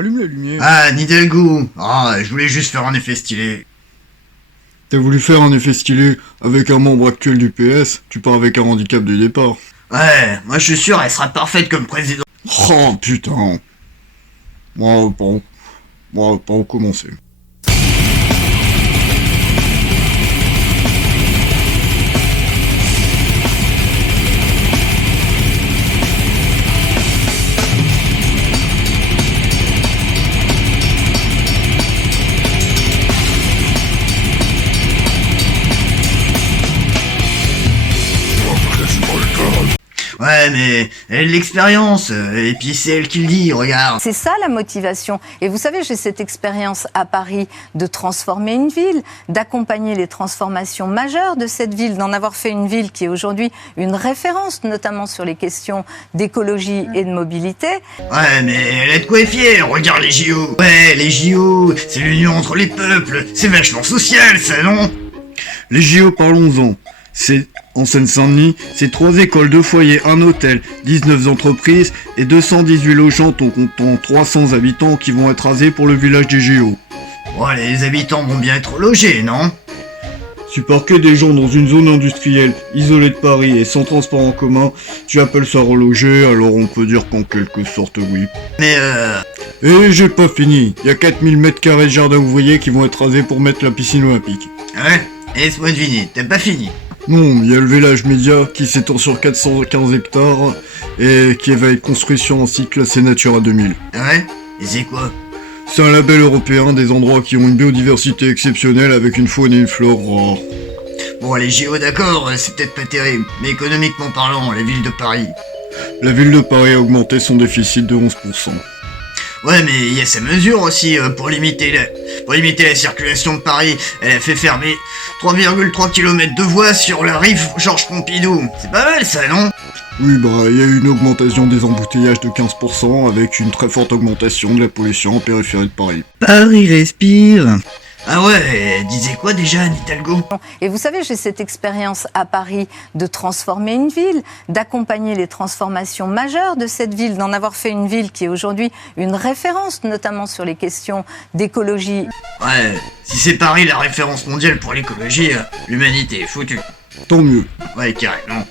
allume la lumière. Ah, Nidalgo. Ah, je voulais juste faire un effet stylé. T'as voulu faire un effet stylé avec un membre actuel du PS, tu pars avec un handicap de départ. Ouais, moi je suis sûr, elle sera parfaite comme président. Oh putain. Moi, pas en commencer. Ouais, mais elle a de l'expérience, et puis c'est elle qui le dit, regarde. C'est ça la motivation. Et vous savez, j'ai cette expérience à Paris de transformer une ville, d'accompagner les transformations majeures de cette ville, d'en avoir fait une ville qui est aujourd'hui une référence, notamment sur les questions d'écologie et de mobilité. Ouais, mais elle a de quoi être fière, regarde les JO. Ouais, les JO, c'est l'union entre les peuples, c'est vachement social ça, non? Les JO, parlons-en. C'est en Seine-Saint-Denis, c'est 3 écoles, 2 foyers, un hôtel, 19 entreprises et 218 logements comptant 300 habitants qui vont être rasés pour le village des JO. Ouais, les habitants vont bien être logés, non? Tu parquais des gens dans une zone industrielle, isolée de Paris et sans transport en commun, tu appelles ça reloger, alors on peut dire qu'en quelque sorte oui. Mais Et j'ai pas fini, il y a 4000 m² de jardin ouvrier qui vont être rasés pour mettre la piscine olympique. ouais, laisse-moi deviner, t'as pas fini. Non, il y a le village média qui s'étend sur 415 hectares et qui va être construit sur un site classé Natura 2000. Ouais? Et c'est quoi? C'est un label européen des endroits qui ont une biodiversité exceptionnelle avec une faune et une flore rares. Bon, les JO d'accord, c'est peut-être pas terrible, mais économiquement parlant, la ville de Paris... La ville de Paris a augmenté son déficit de 11%. Ouais, mais il y a sa mesure aussi, pour limiter la circulation de Paris. Elle a fait fermer 3,3 km de voies sur la rive Georges Pompidou. C'est pas mal ça, non? Oui, il y a eu une augmentation des embouteillages de 15% avec une très forte augmentation de la pollution en périphérie de Paris. Paris respire. Ah ouais, elle disait quoi déjà, Anne Hidalgo? Et vous savez, j'ai cette expérience à Paris de transformer une ville, d'accompagner les transformations majeures de cette ville, d'en avoir fait une ville qui est aujourd'hui une référence, notamment sur les questions d'écologie. Ouais, si c'est Paris la référence mondiale pour l'écologie, l'humanité est foutue. Tant mieux. Ouais, carrément.